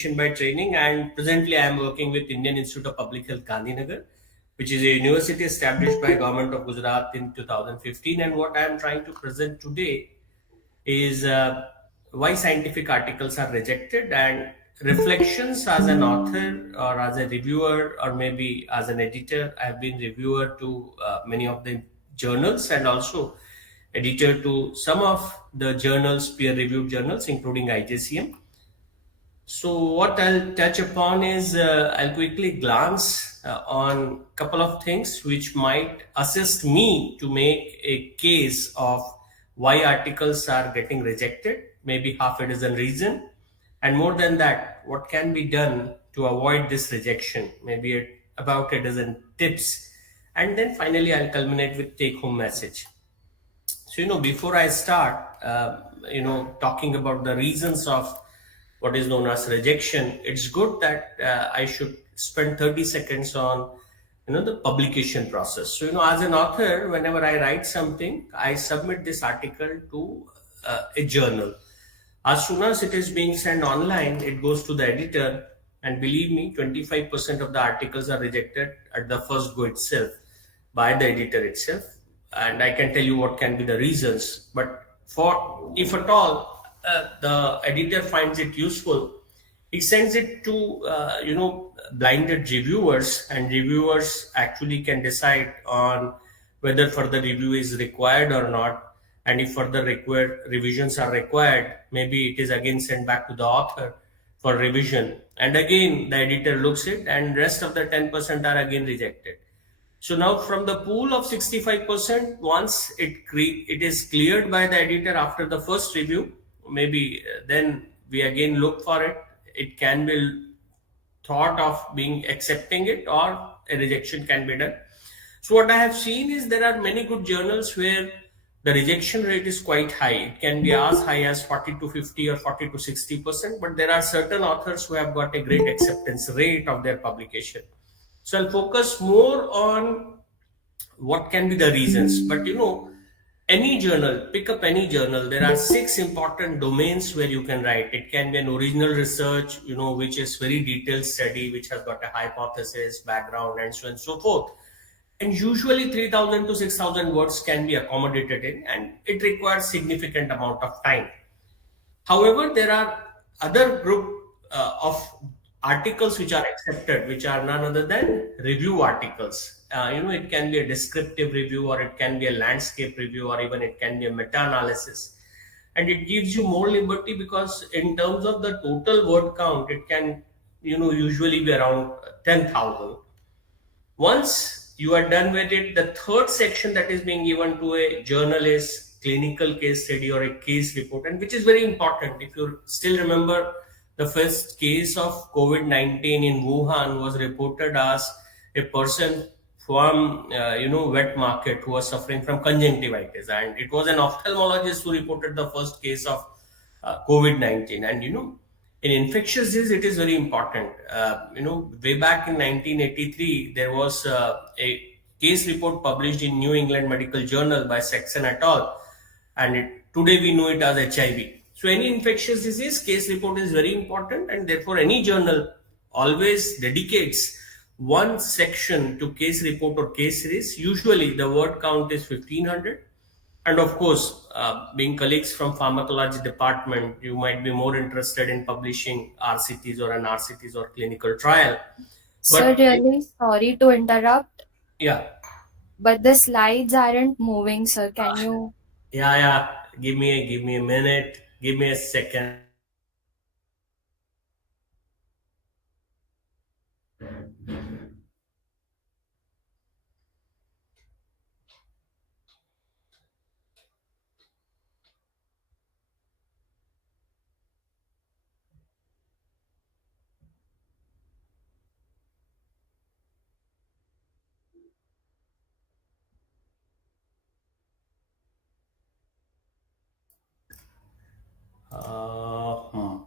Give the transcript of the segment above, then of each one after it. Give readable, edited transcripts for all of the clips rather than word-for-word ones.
By training, and presently I am working with Indian Institute of Public Health Gandhinagar, which is a university established by Government of Gujarat in 2015. And what I am trying to present today is why scientific articles are rejected and reflections as an author or as a reviewer or maybe as an editor. I have been reviewer to many of the journals and also editor to some of the journals, peer-reviewed journals, including IJCM. So what I'll touch upon is I'll quickly glance on a couple of things which might assist me to make a case of why articles are getting rejected, maybe half a dozen reason, and more than that, what can be done to avoid this rejection, maybe about a dozen tips, and then finally I'll culminate with take-home message. So, before I start, talking about the reasons of what is known as rejection, it's good that I should spend 30 seconds on, the publication process. So, as an author, whenever I write something, I submit this article to a journal. As soon as it is being sent online, it goes to the editor, and believe me, 25% of the articles are rejected at the first go itself by the editor itself. And I can tell you what can be the reasons. But for if at all the editor finds it useful, he sends it to blinded reviewers, and reviewers actually can decide on whether further review is required or not, and if further required revisions are required, maybe it is again sent back to the author for revision, and again the editor looks it, and rest of the 10% are again rejected. So now from the pool of 65%, once it is cleared by the editor after the first review, maybe then we again look for it. It can be thought of being accepting it, or a rejection can be done. So what I have seen is there are many good journals where the rejection rate is quite high. It can be as high as 40 to 50 or 40 to 60%, but there are certain authors who have got a great acceptance rate of their publication. So I'll focus more on what can be the reasons. But any journal, pick up any journal. There are six important domains where you can write. It can be an original research, which is very detailed study, which has got a hypothesis, background, and so on and so forth. And usually 3,000 to 6,000 words can be accommodated in, and it requires significant amount of time. However, there are other group of articles which are accepted, which are none other than review articles. It can be a descriptive review, or it can be a landscape review, or even it can be a meta-analysis. And it gives you more liberty because in terms of the total word count, it can, usually be around 10,000. Once you are done with it, the third section that is being given to a journal is clinical case study or a case report, and which is very important. If you still remember, the first case of COVID-19 in Wuhan was reported as a person from wet market who was suffering from conjunctivitis, and it was an ophthalmologist who reported the first case of COVID-19. And in infectious disease, it is very important. Way back in 1983, there was a case report published in New England Medical Journal by Saxon et al. And today we know it as HIV. So any infectious disease case report is very important, and therefore any journal always dedicates one section to case report or case series. Usually the word count is 1,500. And of course, being colleagues from pharmacology department, you might be more interested in publishing RCTs or an RCTs or clinical trial. Sir, really sorry to interrupt, Yeah, but the slides aren't moving, sir. Can you? yeah. Give me a minute. Give me a second. Hmm.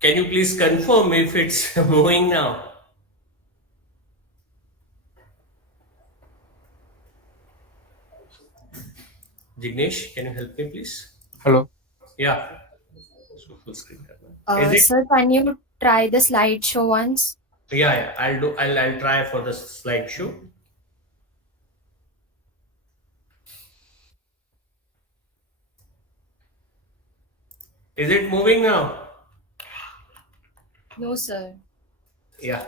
Can you please confirm if it's moving now? Jignesh, can you help me, please? Hello. Yeah. So full screen. Is it? Sir, can you try the slideshow once? Yeah, yeah. I'll do. I'll try for the slideshow. Is it moving now? No, sir. Yeah.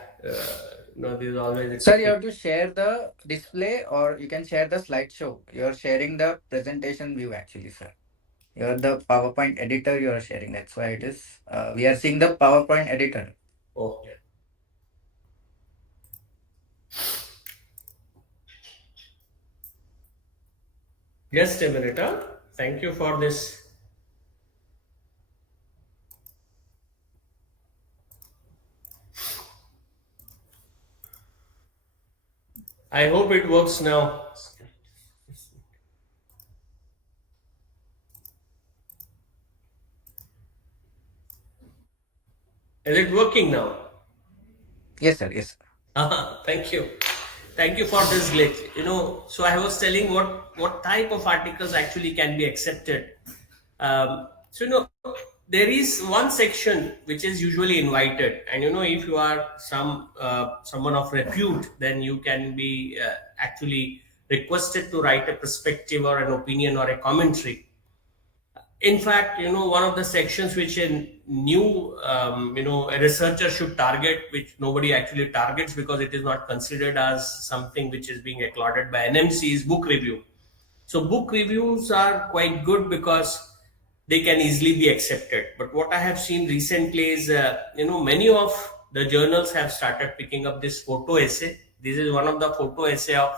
No, this is always a Sir, you technique. have to share the display or you can share the slideshow. You're sharing the presentation view actually, sir. You're the PowerPoint editor you are sharing. That's why it is. We are seeing the PowerPoint editor. Oh, just a minute. Huh? Thank you for this. I hope it works now. Is it working now? Yes, sir. Yes. Thank you. Thank you for this glitch. So I was telling what type of articles actually can be accepted. So there is one section which is usually invited, and if you are someone of repute, then you can be actually requested to write a perspective or an opinion or a commentary. In fact, one of the sections which a new a researcher should target, which nobody actually targets because it is not considered as something which is being applauded by NMC, is book review. So book reviews are quite good because they can easily be accepted. But what I have seen recently is many of the journals have started picking up this photo essay. This is one of the photo essay of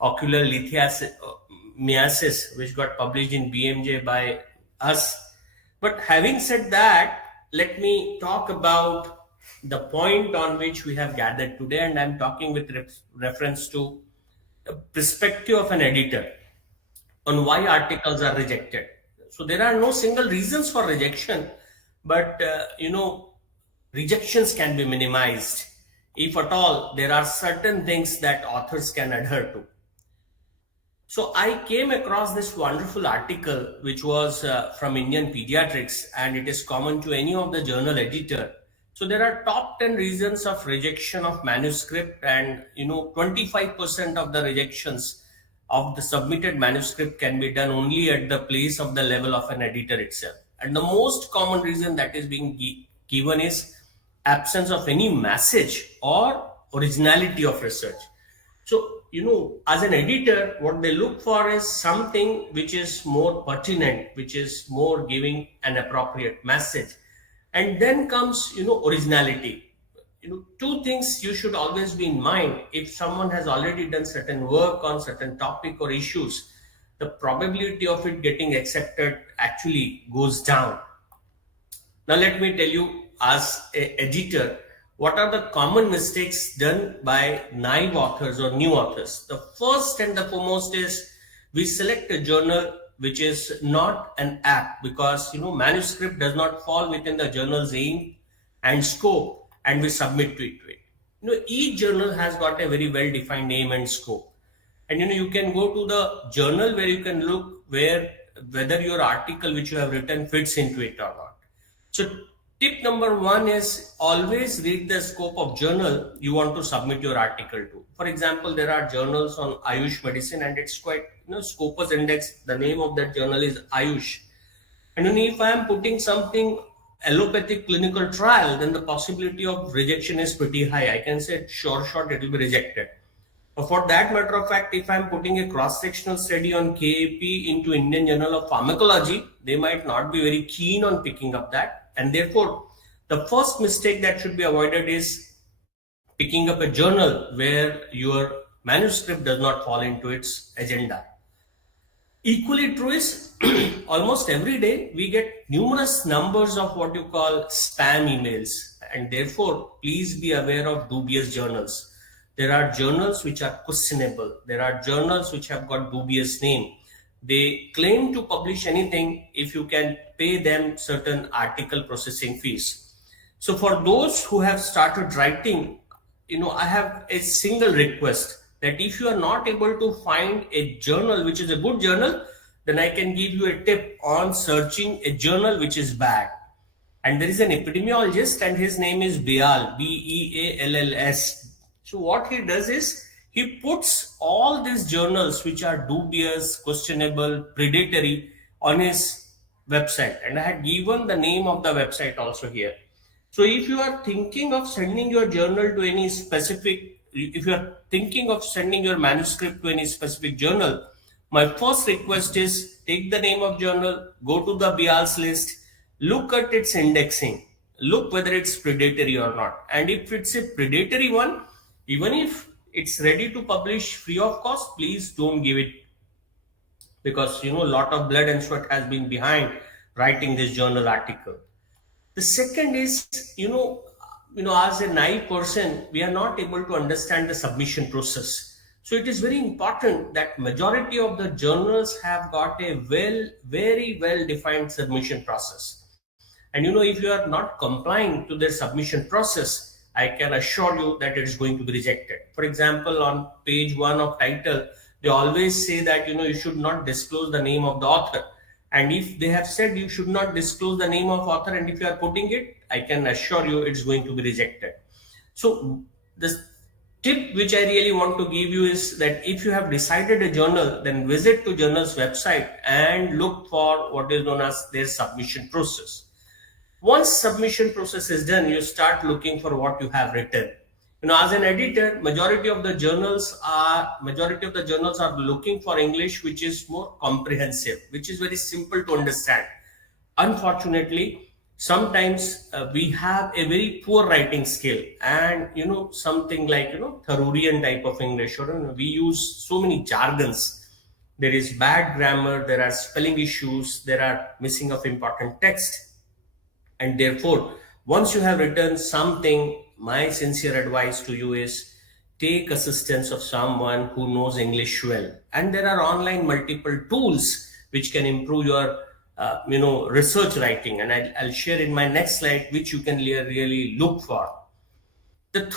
ocular lithiasis, which got published in BMJ by us. But having said that, let me talk about the point on which we have gathered today, and I'm talking with reference to the perspective of an editor on why articles are rejected. So there are no single reasons for rejection, but rejections can be minimized if at all there are certain things that authors can adhere to. So I came across this wonderful article which was from Indian Pediatrics, and it is common to any of the journal editor. So there are top 10 reasons of rejection of manuscript, and 25% of the rejections of the submitted manuscript can be done only at the place of the level of an editor itself. And the most common reason that is being given is absence of any message or originality of research. So, as an editor, what they look for is something which is more pertinent, which is more giving an appropriate message. And then comes, originality. Two things you should always be in mind. If someone has already done certain work on certain topic or issues, the probability of it getting accepted actually goes down. Now, let me tell you, as an editor, what are the common mistakes done by naive authors or new authors? The first and the foremost is we select a journal which is not an app, because manuscript does not fall within the journal's aim and scope, and we submit to it. Each journal has got a very well defined aim and scope, and you can go to the journal where you can look whether your article which you have written fits into it or not. So tip number one is always read the scope of journal you want to submit your article to. For example, there are journals on Ayush medicine, and it's quite, Scopus Index, the name of that journal is Ayush. And if I am putting something allopathic clinical trial, then the possibility of rejection is pretty high. I can say sure shot it will be rejected. For that matter of fact, if I'm putting a cross-sectional study on KAP into Indian Journal of Pharmacology, they might not be very keen on picking up that. And therefore, the first mistake that should be avoided is picking up a journal where your manuscript does not fall into its agenda. Equally true is almost every day we get numerous numbers of what you call spam emails, and therefore please be aware of dubious journals. There are journals which are questionable. There are journals which have got dubious name. They claim to publish anything if you can pay them certain article processing fees. So for those who have started writing, I have a single request that if you are not able to find a journal which is a good journal, then I can give you a tip on searching a journal which is bad. And there is an epidemiologist, and his name is Beall, Bealls. So what he does is he puts all these journals which are dubious, questionable, predatory on his website, and I had given the name of the website also here. So if you are thinking of sending your journal to any specific, if you are thinking of sending your manuscript to any specific journal, my first request is take the name of journal, go to the Beall's list, look at its indexing, look whether it's predatory or not. And if it's a predatory one, even if it's ready to publish free of cost, please don't give it, because a lot of blood and sweat has been behind writing this journal article. The second is, as a naive person, we are not able to understand the submission process. So it is very important that majority of the journals have got a very well defined submission process. And if you are not complying to their submission process, I can assure you that it is going to be rejected. For example, on page 1 of title, they always say that you should not disclose the name of the author. And if they have said you should not disclose the name of author, and if you are putting it, I can assure you it's going to be rejected. So the tip which I really want to give you is that if you have decided a journal, then visit to journal's website and look for what is known as their submission process. Once submission process is done, you start looking for what you have written. As an editor, majority of the journals are looking for English which is more comprehensive, which is very simple to understand. Unfortunately, sometimes we have a very poor writing skill, and something like Tharurian type of English, or we use so many jargons. There is bad grammar, there are spelling issues, there are missing of important text. And therefore, once you have written something, my sincere advice to you is take assistance of someone who knows English well. And there are online multiple tools which can improve your research writing. And I'll share in my next slide which you can really look for. The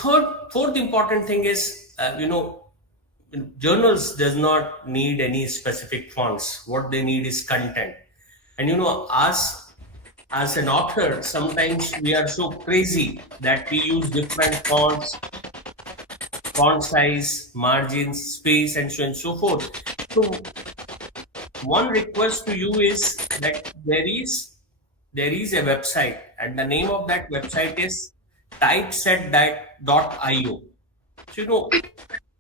fourth important thing is, journals does not need any specific fonts. What they need is content. And as an author, sometimes we are so crazy that we use different fonts, font size, margins, space, and so on and so forth. So one request to you is that there is a website, and the name of that website is typeset.io. So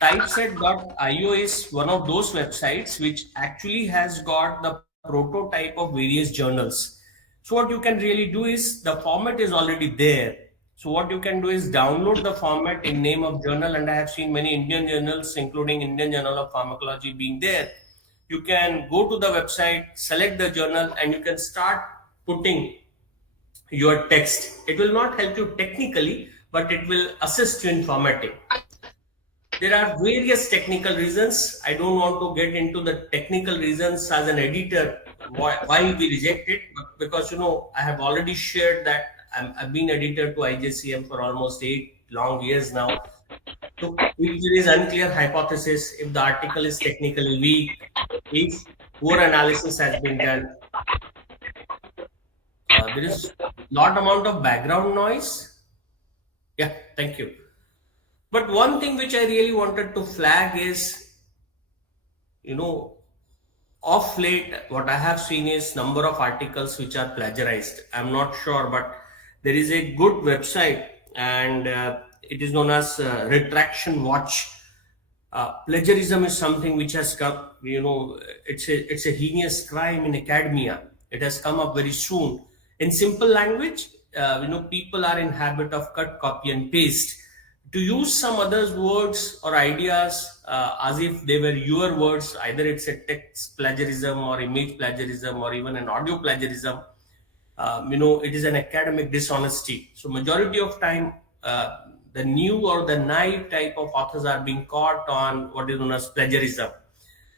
typeset.io is one of those websites which actually has got the prototype of various journals. So what you can really do is, the format is already there. So what you can do is download the format in name of journal, and I have seen many Indian journals, including Indian Journal of Pharmacology being there. You can go to the website, select the journal, and you can start putting your text. It will not help you technically, but it will assist you in formatting. There are various technical reasons. I don't want to get into the technical reasons as an editor why we reject it, but because I have already shared that I've been editor to IJCM for almost 8 long years now. So if there is unclear hypothesis, if the article is technically weak, if poor analysis has been done, there is lot amount of background noise. Yeah, thank you. But one thing which I really wanted to flag is, of late, what I have seen is number of articles which are plagiarized. I'm not sure, but there is a good website, and it is known as Retraction Watch. Plagiarism is something which has come, it's a heinous crime in academia. It has come up very soon. In simple language, people are in habit of cut, copy, and paste to use some others' words or ideas as if they were your words. Either it's a text plagiarism or image plagiarism or even an audio plagiarism. It is an academic dishonesty. So majority of time, the new or the naive type of authors are being caught on what is known as plagiarism.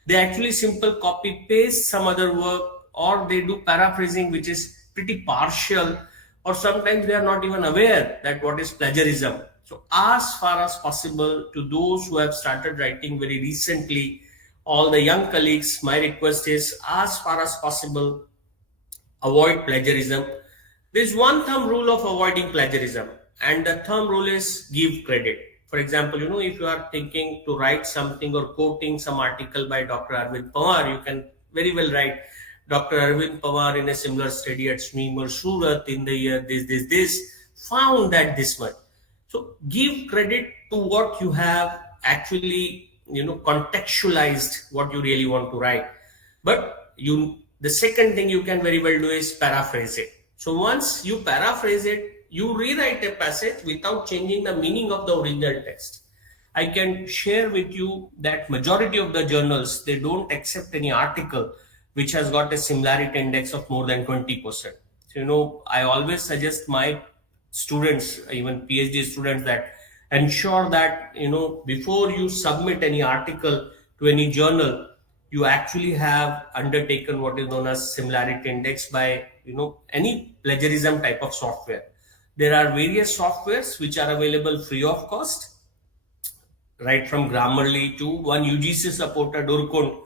They actually simple copy paste some other work, or they do paraphrasing which is pretty partial, or sometimes they are not even aware that what is plagiarism. So as far as possible, to those who have started writing very recently, all the young colleagues, my request is, as far as possible, avoid plagiarism. There's one thumb rule of avoiding plagiarism, and the thumb rule is give credit. For example, if you are thinking to write something or quoting some article by Dr. Arvind Pawar, you can very well write Dr. Arvind Pawar in a similar study at SMEEM or Surat in the year this found that this much. So give credit to what you have actually, contextualized what you really want to write. But the second thing you can very well do is paraphrase it. So once you paraphrase it, you rewrite a passage without changing the meaning of the original text. I can share with you that majority of the journals, they don't accept any article which has got a similarity index of more than 20%. So, I always suggest my students, even PhD students, that ensure that, before you submit any article to any journal, you actually have undertaken what is known as similarity index by, any plagiarism type of software. There are various softwares which are available free of cost, right from Grammarly to one UGC supported Urkund.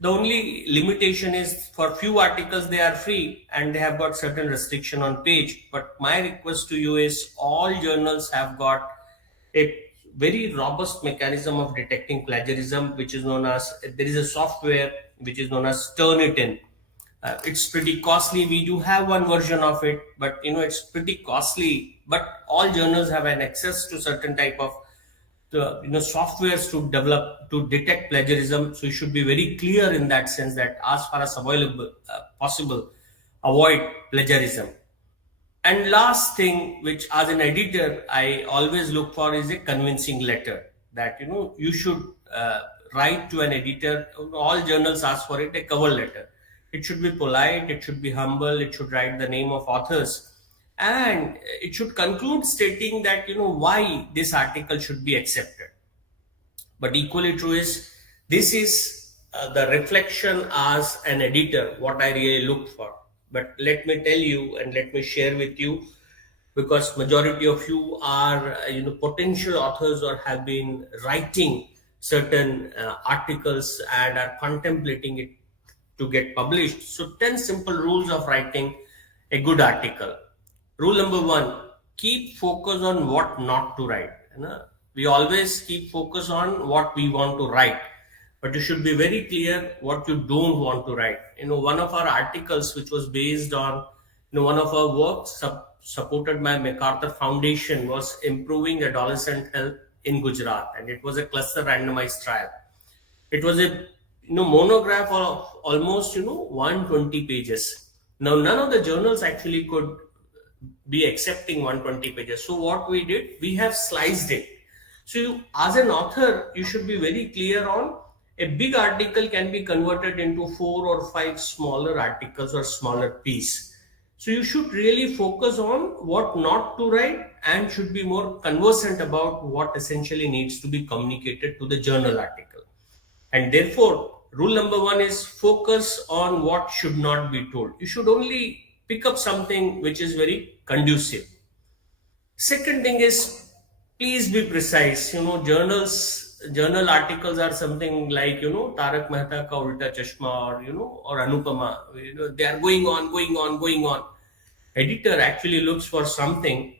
The only limitation is for few articles they are free and they have got certain restriction on page. But my request to you is all journals have got a very robust mechanism of detecting plagiarism, which is known as, there is a software which is known as Turnitin. It's pretty costly. We do have one version of it, but it's pretty costly. But all journals have an access to certain type of softwares to develop to detect plagiarism. So you should be very clear in that sense that as far as available possible, avoid plagiarism. And last thing, which as an editor I always look for, is a convincing letter that you should write to an editor. All journals ask for it, a cover letter. It should be polite, it should be humble, it should write the name of authors, and it should conclude stating that why this article should be accepted. But equally true is, this is the reflection as an editor what I really look for. But let me tell you and let me share with you, because majority of you are potential authors or have been writing certain articles and are contemplating it to get published. So 10 simple rules of writing a good article. Rule number 1, keep focus on what not to write. We always keep focus on what we want to write, but you should be very clear what you don't want to write. One of our articles, which was based on one of our works supported by MacArthur Foundation, was improving adolescent health in Gujarat, and it was a cluster randomized trial. It was a monograph of almost 120 pages. Now none of the journals actually could be accepting 120 pages. So what we did, we have sliced it. So as an author, you should be very clear on, a big article can be converted into 4 or 5 smaller articles or smaller piece. So you should really focus on what not to write and should be more conversant about what essentially needs to be communicated to the journal article. And therefore, rule number 1 is focus on what should not be told. You should only pick up something which is very conducive. Second thing is, please be precise. Journal articles are something like, Tarak Mehta Ka Ulta Chashma, or Anupama. They are going on. Editor actually looks for something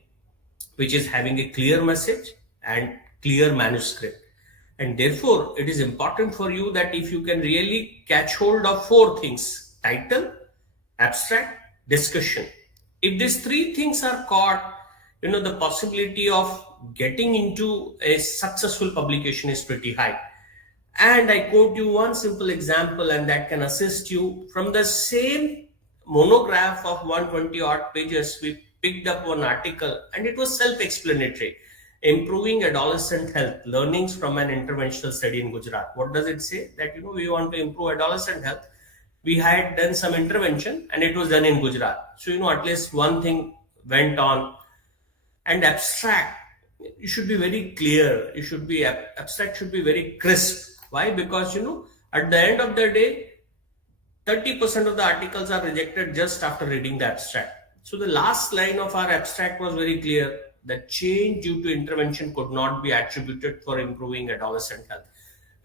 which is having a clear message and clear manuscript. And therefore, it is important for you that if you can really catch hold of 4 things: title, abstract, discussion. If these 3 things are caught, the possibility of getting into a successful publication is pretty high. And I quote you one simple example, and that can assist you. From the same monograph of 120 odd pages, we picked up one article, and it was self-explanatory: improving adolescent health, learnings from an interventional study in Gujarat. What does it say? That we want to improve adolescent health. We had done some intervention and it was done in Gujarat. So at least one thing went on. And abstract, you should be very clear. Abstract should be very crisp. Why? Because at the end of the day, 30% of the articles are rejected just after reading the abstract. So the last line of our abstract was very clear: the change due to intervention could not be attributed for improving adolescent health.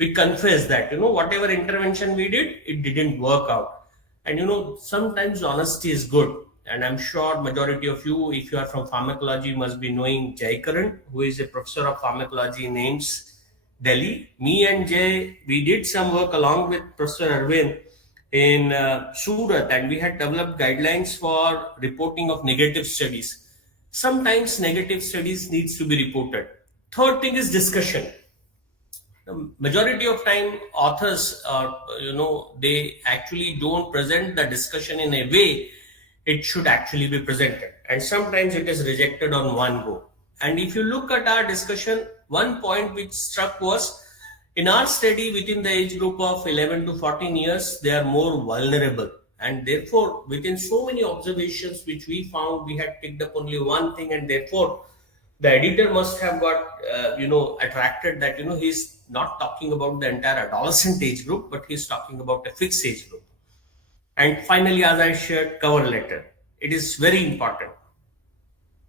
We confess that, whatever intervention we did, it didn't work out. And sometimes honesty is good. And I'm sure majority of you, if you are from pharmacology, must be knowing Jay Karan, who is a professor of pharmacology in AIMS, Delhi. Me and Jay, we did some work along with Professor Arvind in Surat, and we had developed guidelines for reporting of negative studies. Sometimes negative studies needs to be reported. Third thing is discussion. The majority of time authors they actually don't present the discussion in a way it should actually be presented, and sometimes it is rejected on one go. And if you look at our discussion, one point which struck was, in our study, within the age group of 11 to 14 years, they are more vulnerable, and therefore within so many observations which we found, we had picked up only one thing, and therefore the editor must have got attracted that he's not talking about the entire adolescent age group, but he's talking about a fixed age group. And finally, as I shared, cover letter, it is very important.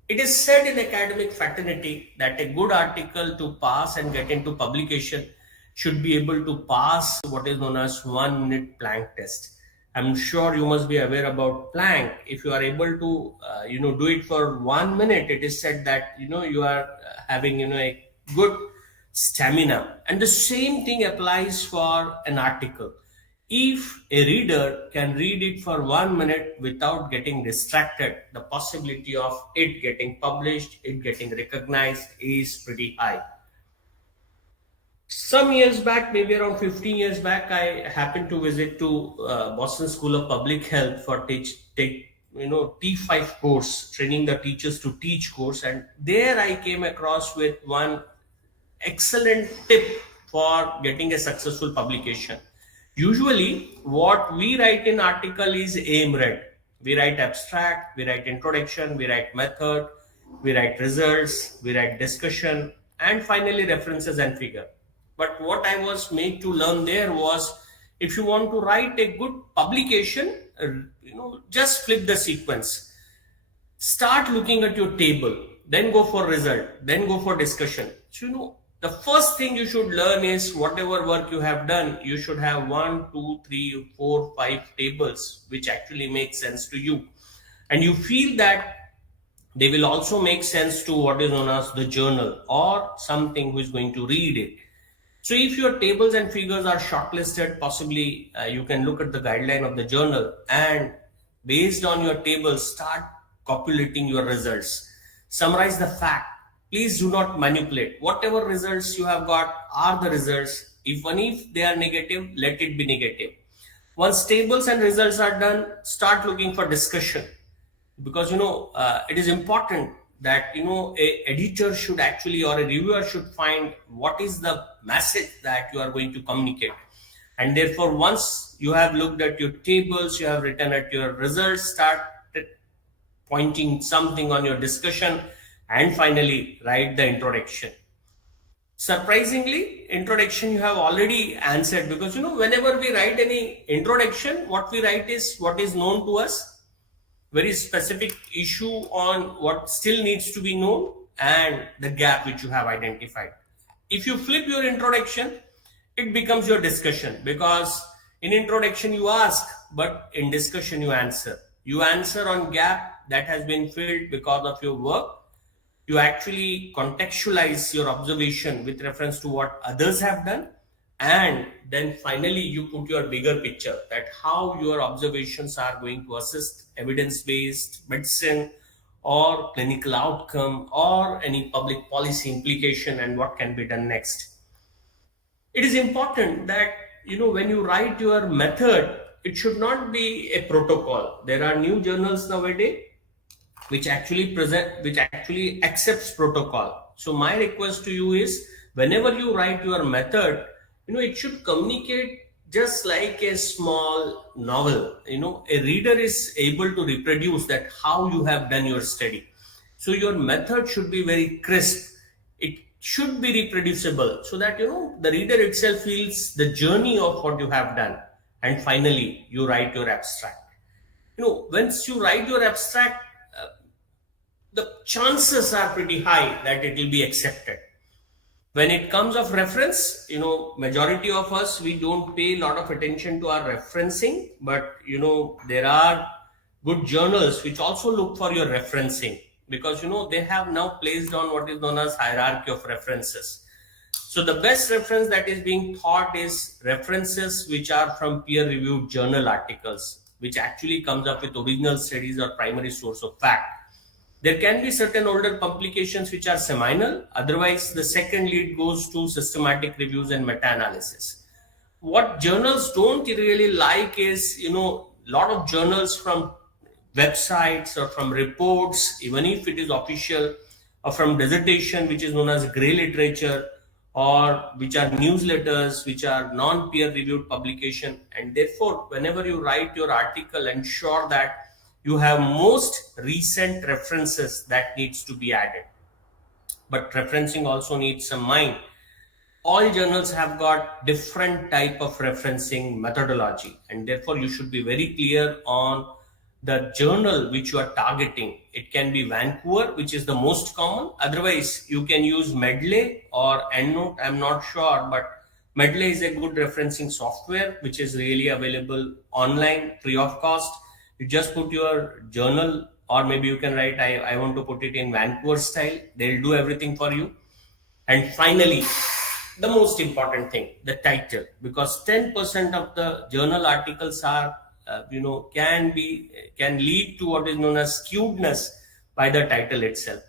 It is said in academic fraternity that a good article to pass and get into publication should be able to pass what is known as 1 minute Planck test. I'm sure you must be aware about Planck. If you are able to, do it for 1 minute, it is said that you are having a good stamina. And the same thing applies for an article. If a reader can read it for 1 minute without getting distracted, the possibility of it getting published, it getting recognized is pretty high. Some years back, maybe around 15 years back, I happened to visit to Boston School of Public Health for take T5 course, training the teachers to teach course, and there I came across with one excellent tip for getting a successful publication. Usually, what we write in article is aim read. We write abstract, we write introduction, we write method, we write results, we write discussion, and finally references and figure. But what I was made to learn there was, if you want to write a good publication, just flip the sequence. Start looking at your table, then go for result, then go for discussion. So the first thing you should learn is, whatever work you have done, you should have 1, 2, 3, 4, 5 tables which actually make sense to you, and you feel that they will also make sense to what is known as the journal or something who is going to read it. So if your tables and figures are shortlisted, possibly you can look at the guideline of the journal, and based on your tables, start copulating your results. Summarize the fact. Please do not manipulate. Whatever results you have got are the results. Even if they are negative, let it be negative. Once tables and results are done, start looking for discussion, because it is important that a editor should actually, or a reviewer should find what is the message that you are going to communicate. And therefore, once you have looked at your tables, you have written at your results, start pointing something on your discussion, and finally write the introduction. Surprisingly, introduction you have already answered, because whenever we write any introduction, what we write is what is known to us, very specific issue on what still needs to be known, and the gap which you have identified. If you flip your introduction, it becomes your discussion, because in introduction you ask, but in discussion you answer. You answer on gap that has been filled because of your work. You actually contextualize your observation with reference to what others have done, and then finally you put your bigger picture, that how your observations are going to assist evidence-based medicine or clinical outcome or any public policy implication, and what can be done next. It is important that when you write your method, it should not be a protocol. There are new journals nowadays which actually accepts protocol. So my request to you is, whenever you write your method, it should communicate just like a small novel. A reader is able to reproduce that how you have done your study. So your method should be very crisp. It should be reproducible, so that the reader itself feels the journey of what you have done. And finally, you write your abstract. Once you write your abstract, the chances are pretty high that it will be accepted. When it comes of reference, majority of us, we don't pay a lot of attention to our referencing, but there are good journals which also look for your referencing, because they have now placed on what is known as hierarchy of references. So the best reference that is being taught is references which are from peer reviewed journal articles, which actually comes up with original studies or primary source of fact. There can be certain older publications which are seminal. Otherwise, the second lead goes to systematic reviews and meta-analysis. What journals don't really like is, a lot of journals from websites or from reports, even if it is official, or from dissertation, which is known as gray literature, or which are newsletters, which are non-peer reviewed publication. And therefore, whenever you write your article, ensure that you have most recent references that needs to be added. But referencing also needs some mind. All journals have got different type of referencing methodology, and therefore you should be very clear on the journal which you are targeting. It can be Vancouver, which is the most common. Otherwise, you can use Medley or EndNote. I'm not sure, but Medley is a good referencing software which is really available online free of cost. You just put your journal, or maybe you can write, I want to put it in Vancouver style. They'll do everything for you. And finally, the most important thing, the title, because 10% of the journal articles are, can lead to what is known as skewedness by the title itself.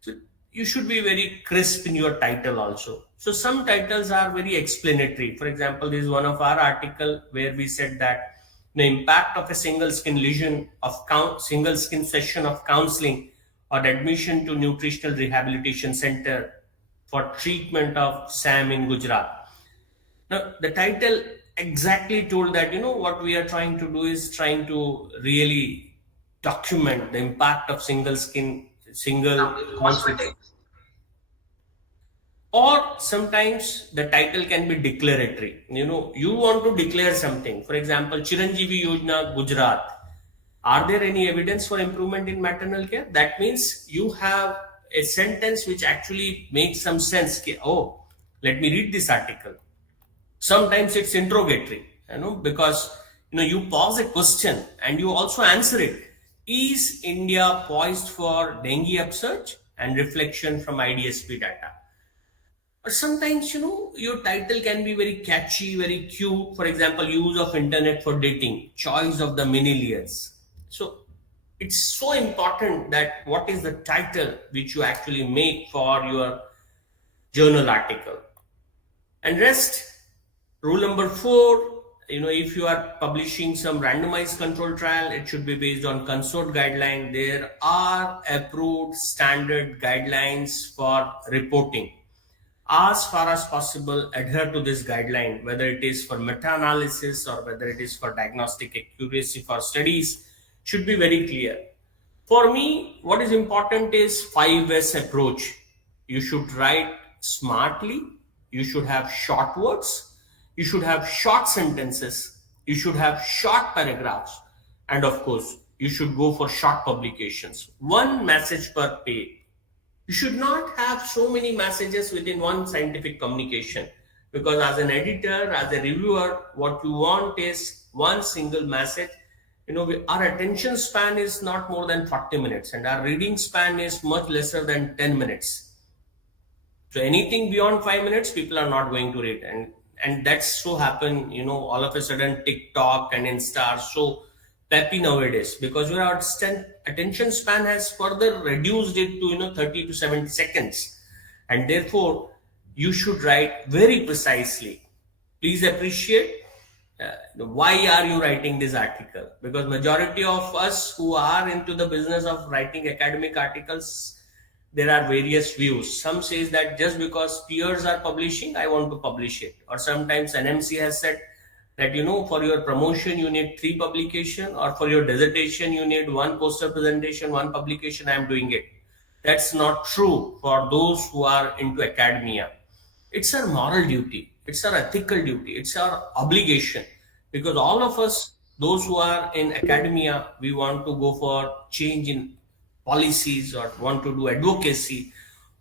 So you should be very crisp in your title also. So some titles are very explanatory. For example, this is one of our article where we said that the impact of a single skin lesion of single skin session of counseling or admission to nutritional rehabilitation center for treatment of Sam in Gujarat. Now, the title exactly told that, what we are trying to do is trying to really document the impact of single counseling. Or sometimes the title can be declaratory. You want to declare something. For example, Chiranjeevi Yojana, Gujarat. Are there any evidence for improvement in maternal care? That means you have a sentence which actually makes some sense. Oh, let me read this article. Sometimes it's interrogatory, because you pause a question and you also answer it. Is India poised for dengue upsurge? And reflection from IDSP data. Or sometimes, your title can be very catchy, very cute. For example, use of internet for dating, choice of the millennials. So it's so important that what is the title which you actually make for your journal article. And rest, rule number 4, if you are publishing some randomized control trial, it should be based on consort guideline. There are approved standard guidelines for reporting. As far as possible, adhere to this guideline, whether it is for meta-analysis or whether it is for diagnostic accuracy for studies, should be very clear. For me, what is important is 5S approach. You should write smartly, you should have short words, you should have short sentences, you should have short paragraphs, and of course, you should go for short publications. One message per page. You should not have so many messages within one scientific communication, because as an editor, as a reviewer, what you want is one single message. Our attention span is not more than 40 minutes and our reading span is much lesser than 10 minutes. So anything beyond 5 minutes, people are not going to read. And that's so happen, all of a sudden TikTok and Insta are so peppy nowadays, because your attention span has further reduced it to 30 to 70 seconds. And therefore, you should write very precisely. Please appreciate why are you writing this article, because majority of us who are into the business of writing academic articles, there are various views. Some says that just because peers are publishing, I want to publish it. Or sometimes NMC has said that for your promotion you need 3 publication, or for your dissertation you need 1 poster presentation, 1 publication. I am doing it. That's not true for those who are into academia. It's our moral duty, it's our ethical duty, it's our obligation, because all of us, those who are in academia, we want to go for change in policies or want to do advocacy,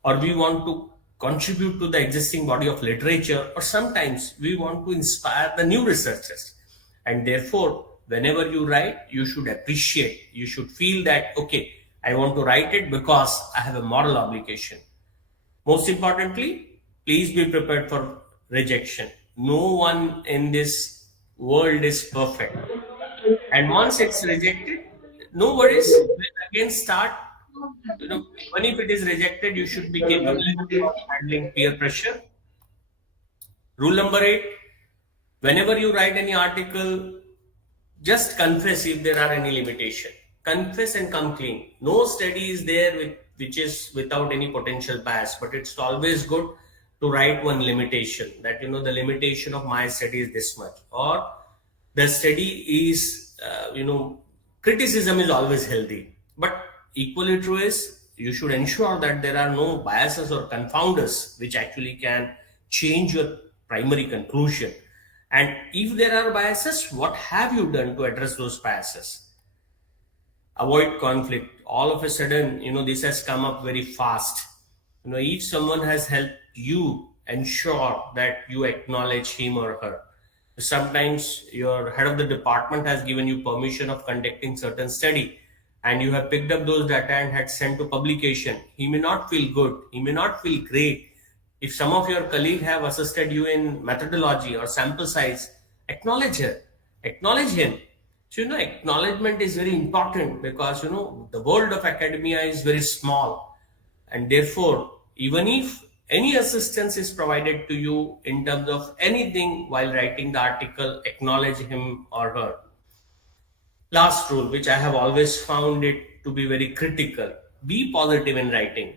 or we want to contribute to the existing body of literature, or sometimes we want to inspire the new researchers. And therefore, whenever you write, you should appreciate, you should feel that, okay, I want to write it because I have a moral obligation. Most importantly, please be prepared for rejection. No one in this world is perfect. And once it's rejected, no worries, we'll again start. Even if it is rejected, you should be capable of handling peer pressure. Rule number 8, whenever you write any article, just confess if there are any limitation. Confess and come clean. No study is there which is without any potential bias, but it's always good to write one limitation, that the limitation of my study is this much, or the study is criticism is always healthy. But equally true is you should ensure that there are no biases or confounders which actually can change your primary conclusion. And if there are biases, what have you done to address those biases? Avoid conflict. All of a sudden, this has come up very fast. If someone has helped you, ensure that you acknowledge him or her. Sometimes your head of the department has given you permission of conducting certain study, and you have picked up those data and had sent to publication. He may not feel good, he may not feel great. If some of your colleagues have assisted you in methodology or sample size, acknowledge her, acknowledge him. So, acknowledgement is very important, because, the world of academia is very small. And therefore, even if any assistance is provided to you in terms of anything while writing the article, acknowledge him or her. Last rule, which I have always found it to be very critical: be positive in writing.